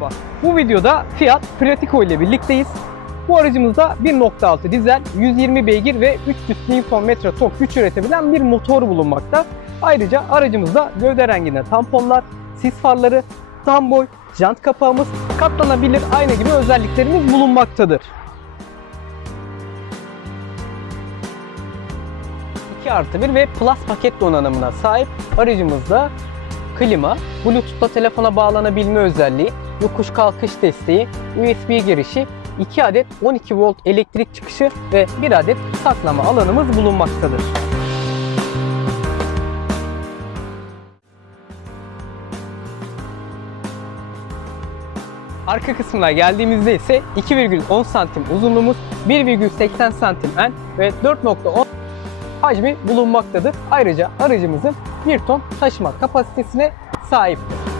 var. Bu videoda Fiat Pratico ile birlikteyiz. Bu aracımızda 1.6 dizel, 120 beygir ve 300 Nm tork güç üretebilen bir motor bulunmakta. Ayrıca aracımızda gövde renginde tamponlar, sis farları, tam boy, jant kapağımız, katlanabilir ayna gibi özelliklerimiz bulunmaktadır. 2 artı 1 ve Plus paket donanımına sahip aracımızda klima, Bluetooth'la telefona bağlanabilme özelliği, yokuş kalkış desteği, USB girişi, 2 adet 12 volt elektrik çıkışı ve 1 adet saklama alanımız bulunmaktadır. Arka kısmına geldiğimizde ise 2,10 santim uzunluğumuz, 1,80 santim en ve 4,10 hacmi bulunmaktadır. Ayrıca aracımızın 1 ton taşıma kapasitesine sahiptir.